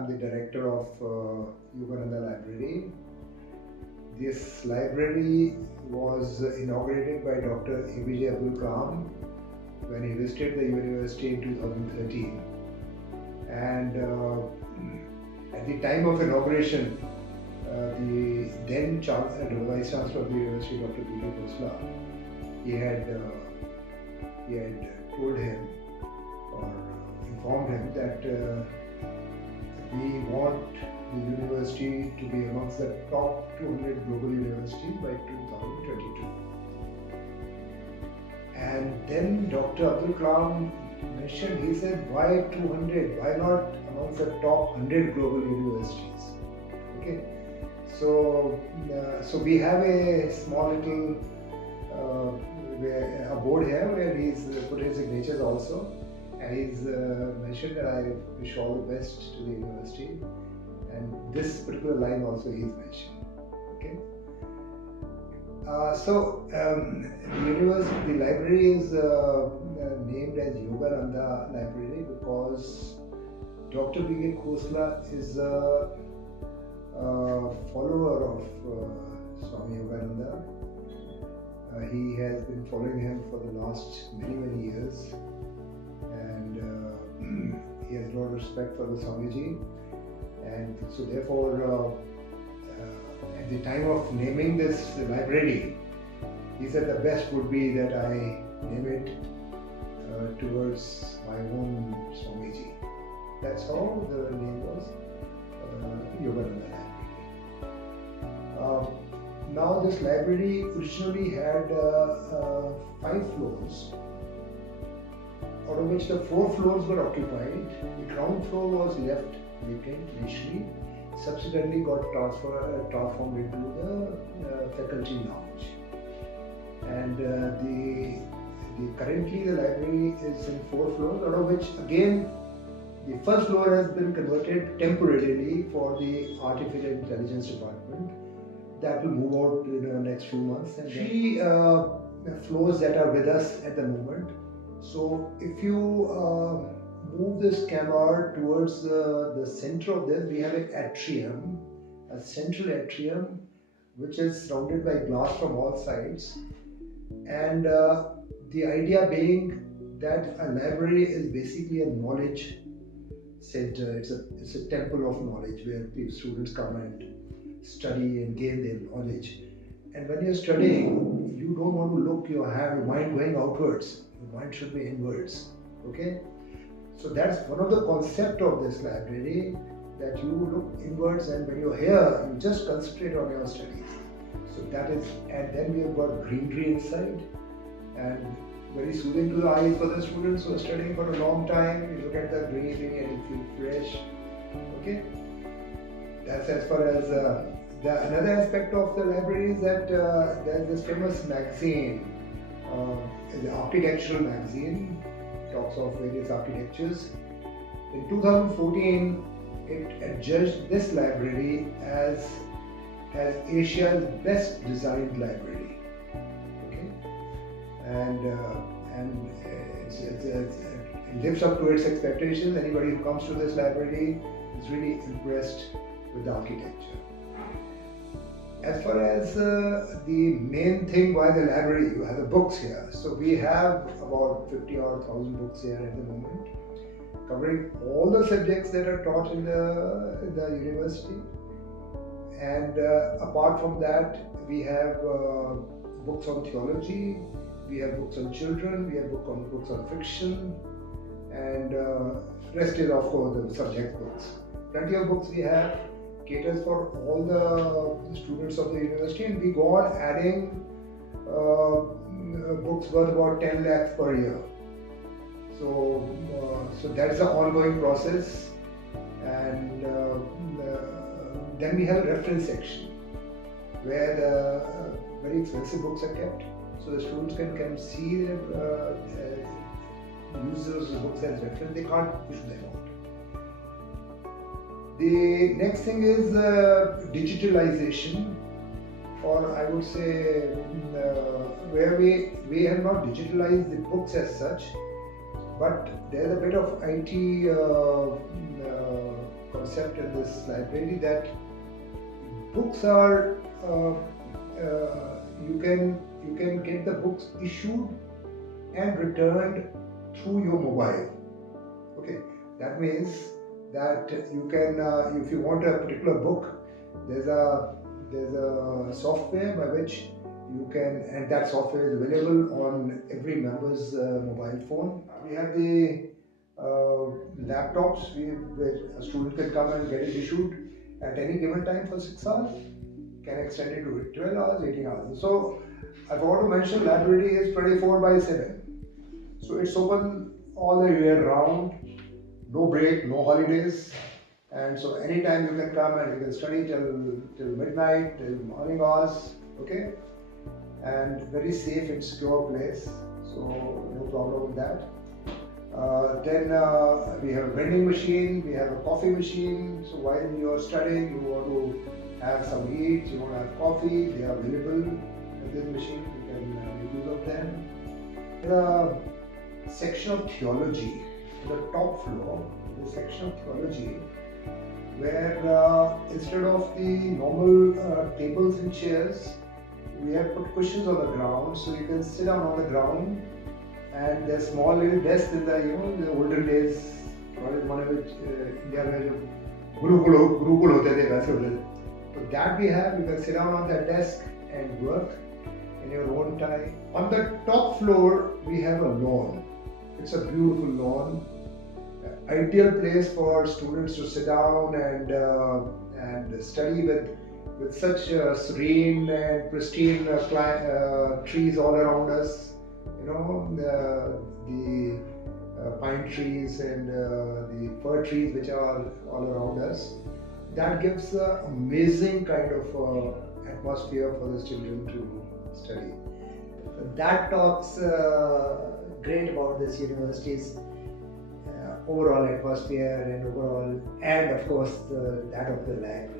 I'm the director of YOGANANDA Library. This library was inaugurated by Dr. APJ Abdul Kalam when he visited the university in 2013. And at the time of inauguration, the then Vice Chancellor of the University, Dr. B.K. Khosla, he had told him or informed him that we want the university to be amongst the top 200 global universities by 2022. And then Dr. Abdul Kalam mentioned, he said, why 200? Why not amongst the top 100 global universities? Okay. So we have a small little a board here where he's put his signatures also, and he's mentioned that I wish all the best to the university, and this particular line also he's mentioned. Okay. The library is named as Yogananda Library because Dr. B.K. Khosla is a follower of Swami Yogananda. He has been following him for the last many years, and he has a lot of respect for the Swamiji, and so therefore at the time of naming this library, he said the best would be that I name it towards my own Swamiji. That's how the name was Yogananda Library. Now this library originally had 5 floors, out of which the 4 floors were occupied. The ground floor was left vacant initially, subsequently got transformed into the faculty lounge. And currently the library is in 4 floors, out of which again the first floor has been converted temporarily for the artificial intelligence department. That will move out in the next few months. And 3 floors that are with us at the moment. So if you move this camera towards the center of this, we have an atrium, a central atrium, which is surrounded by glass from all sides. And the idea being that a library is basically a knowledge center. It's a temple of knowledge where students come and study and gain their knowledge. And when you're studying, you don't want to have your mind going outwards. Your mind should be inwards. Okay? So that's one of the concepts of this library, that you look inwards, and when you're here, you just concentrate on your studies. So that is, and then we have got greenery inside, and very soothing to the eyes for the students who are studying for a long time. You look at the greenery and you feel fresh. Okay? That's as far as another aspect of the library is that there's this famous magazine, the architectural magazine, talks of various architectures. In 2014, it adjudged this library as Asia's best designed library. Okay, and it lives up to its expectations. Anybody who comes to this library is really impressed with the architecture. As far as the main thing why the library, you have the books here. So we have about 50 or 1,000 books here at the moment, covering all the subjects that are taught in the university. And apart from that, we have books on theology, we have books on children, we have books on fiction, and rest is of course the subject books. Plenty of books we have, caters for all the students of the university, and we go on adding books worth about 10 lakhs per year. So that's the ongoing process. And then we have a reference section where the very expensive books are kept, so the students can see use those books as reference. They can't push them out. The next thing is digitalization, or I would say where we have not digitalized the books as such, but there's a bit of IT concept in this library that books are you can get the books issued and returned through your mobile. Okay, that means that you can if you want a particular book, there's a software by which you can, and that software is available on every member's mobile phone. We have the laptops where a student can come and get it issued at any given time for 6 hours, can extend it to 12 hours, 18 hours. So I want to mention library is 24/7. So it's open all the year round, no break, no holidays. And so anytime you can come and you can study till midnight, till morning hours, okay? And very safe and secure place, so no problem with that. Then we have a vending machine, we have a coffee machine. So while you are studying, you want to have some eats, you want to have coffee, they are available in this machine. You can make use of them. The section of theology, the top floor, the section of theology, where instead of the normal tables and chairs, we have put cushions on the ground, so you can sit down on the ground. And there's small little desks in the in the olden days, India में जो गुरुकुल होते थे वैसे होते थे. So that we have, you can sit down on that desk and work in your own time. On the top floor, we have a lawn. It's a beautiful lawn, ideal place for students to sit down and study with such serene and pristine trees all around us. The pine trees and the fir trees which are all around us. That gives an amazing kind of atmosphere for the children to study. That talks great about this university's overall atmosphere and of course that of the library.